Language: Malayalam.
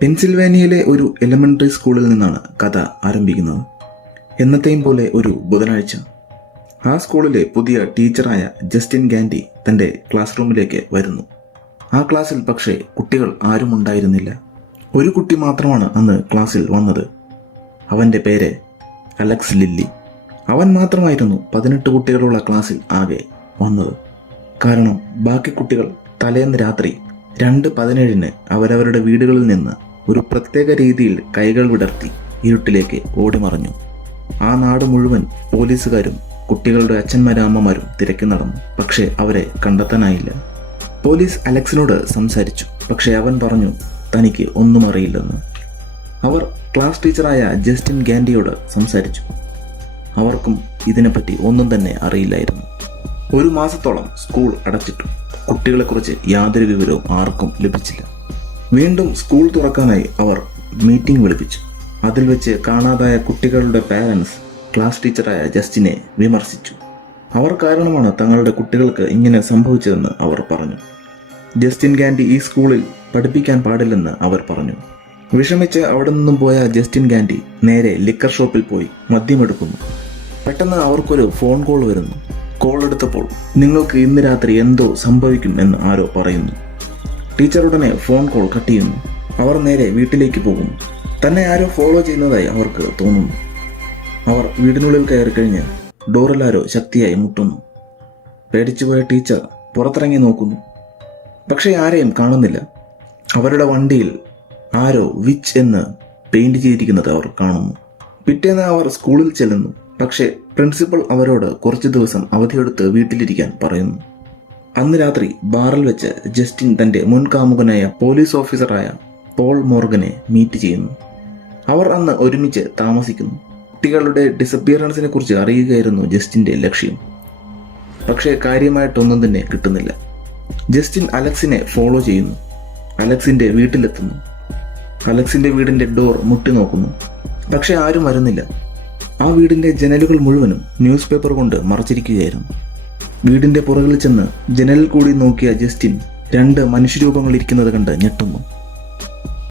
പെൻസിൽവാനിയയിലെ ഒരു എലിമെന്ററി സ്കൂളിൽ നിന്നാണ് കഥ ആരംഭിക്കുന്നത്. എന്നത്തെയും പോലെ ഒരു ബുധനാഴ്ച ആ സ്കൂളിലെ പുതിയ ടീച്ചറായ ജസ്റ്റിൻ ഗാൻഡി തൻ്റെ ക്ലാസ് റൂമിലേക്ക് വരുന്നു. ആ ക്ലാസ്സിൽ പക്ഷേ കുട്ടികൾ ആരും ഉണ്ടായിരുന്നില്ല. ഒരു കുട്ടി മാത്രമാണ് അന്ന് ക്ലാസ്സിൽ വന്നത്. അവൻ്റെ പേര് അലക്സ് ലില്ലി. അവൻ മാത്രമായിരുന്നു 18 കുട്ടികളുള്ള ക്ലാസ്സിൽ ആകെ വന്നത്. കാരണം ബാക്കി കുട്ടികൾ തലേന്ന് രാത്രി 2:17 അവരവരുടെ വീടുകളിൽ നിന്ന് ഒരു പ്രത്യേക രീതിയിൽ കൈകൾ വിടർത്തി ഇരുട്ടിലേക്ക് ഓടിമറഞ്ഞു. ആ നാട് മുഴുവൻ പോലീസുകാരും കുട്ടികളുടെ അച്ഛന്മാരും അമ്മമാരും തിരക്കി നടന്നു. പക്ഷേ അവരെ കണ്ടെത്താനായില്ല. പോലീസ് അലക്സിനോട് സംസാരിച്ചു. പക്ഷേ അവൻ പറഞ്ഞു തനിക്ക് ഒന്നും അറിയില്ലെന്ന്. അവർ ക്ലാസ് ടീച്ചറായ ജസ്റ്റിൻ ഗാൻഡിയോട് സംസാരിച്ചു. അവർക്കും ഇതിനെപ്പറ്റി ഒന്നും തന്നെ അറിയില്ലായിരുന്നു. 1 മാസത്തോളം സ്കൂൾ അടച്ചിട്ടു. കുട്ടികളെക്കുറിച്ച് യാതൊരു വിവരവും ആർക്കും ലഭിച്ചില്ല. വീണ്ടും സ്കൂൾ തുറക്കാനായി അവർ മീറ്റിംഗ് വിളിപ്പിച്ചു. അതിൽ വെച്ച് കാണാതായ കുട്ടികളുടെ പാരൻസ് ക്ലാസ് ടീച്ചറായ ജസ്റ്റിനെ വിമർശിച്ചു. അവർ കാരണമാണ് തങ്ങളുടെ കുട്ടികൾക്ക് ഇങ്ങനെ സംഭവിച്ചതെന്ന് അവർ പറഞ്ഞു. ജസ്റ്റിൻ ഗാൻഡി ഈ സ്കൂളിൽ പഠിപ്പിക്കാൻ പാടില്ലെന്ന് അവർ പറഞ്ഞു. വിഷമിച്ച് അവിടെ നിന്നും പോയ ജസ്റ്റിൻ ഗാൻഡി നേരെ ലിക്കർ ഷോപ്പിൽ പോയി മദ്യമെടുക്കുന്നു. പെട്ടെന്ന് അവർക്കൊരു ഫോൺ കോൾ വരുന്നു. കോൾ എടുത്തപ്പോൾ നിങ്ങൾക്ക് ഇന്ന് രാത്രി എന്തോ സംഭവിക്കും എന്ന് ആരോ പറയുന്നു. ടീച്ചർ ഉടനെ ഫോൺ കോൾ കട്ട് ചെയ്യുന്നു. അവർ നേരെ വീട്ടിലേക്ക് പോകുന്നു. തന്നെ ആരോ ഫോളോ ചെയ്യുന്നതായി അവർക്ക് തോന്നുന്നു. അവർ വീടിനുള്ളിൽ കയറി കഴിഞ്ഞ് ഡോറിൽ ആരോ ശക്തിയായി മുട്ടുന്നു. പേടിച്ചുപോയ ടീച്ചർ പുറത്തിറങ്ങി നോക്കുന്നു. പക്ഷേ ആരെയും കാണുന്നില്ല. അവരുടെ വണ്ടിയിൽ ആരോ വിച്ച് എന്ന് പെയിന്റ് ചെയ്തിരിക്കുന്നത് അവർ കാണുന്നു. പിറ്റേന്ന് അവർ സ്കൂളിൽ ചെല്ലുന്നു. പക്ഷേ പ്രിൻസിപ്പൽ അവരോട് കുറച്ചു ദിവസം അവധിയെടുത്ത് വീട്ടിലിരിക്കാൻ പറയുന്നു. അന്ന് രാത്രി ബാറിൽ വെച്ച് ജസ്റ്റിൻ തൻ്റെ മുൻ കാമുകനായ പോലീസ് ഓഫീസറായ പോൾ മോർഗനെ മീറ്റ് ചെയ്യുന്നു. അവർ അന്ന് ഒരുമിച്ച് താമസിക്കുന്നു. കുട്ടികളുടെ ഡിസപ്പിയറൻസിനെ കുറിച്ച് അറിയുകയായിരുന്നു ജസ്റ്റിൻ്റെ ലക്ഷ്യം. പക്ഷേ കാര്യമായിട്ടൊന്നും തന്നെ കിട്ടുന്നില്ല. ജസ്റ്റിൻ അലക്സിനെ ഫോളോ ചെയ്യുന്നു. അലക്സിൻ്റെ വീട്ടിലെത്തുന്നു. അലക്സിൻ്റെ വീടിൻ്റെ ഡോർ മുട്ടി നോക്കുന്നു. പക്ഷെ ആരും വരുന്നില്ല. ആ വീടിൻ്റെ ജനലുകൾ മുഴുവനും ന്യൂസ് പേപ്പർ കൊണ്ട് മറച്ചിരിക്കുകയായിരുന്നു. വീടിൻ്റെ പുറകിൽ ചെന്ന് ജനലിൽ കൂടി നോക്കിയ ജസ്റ്റിൻ 2 മനുഷ്യരൂപങ്ങൾ ഇരിക്കുന്നത് കണ്ട് ഞെട്ടുന്നു.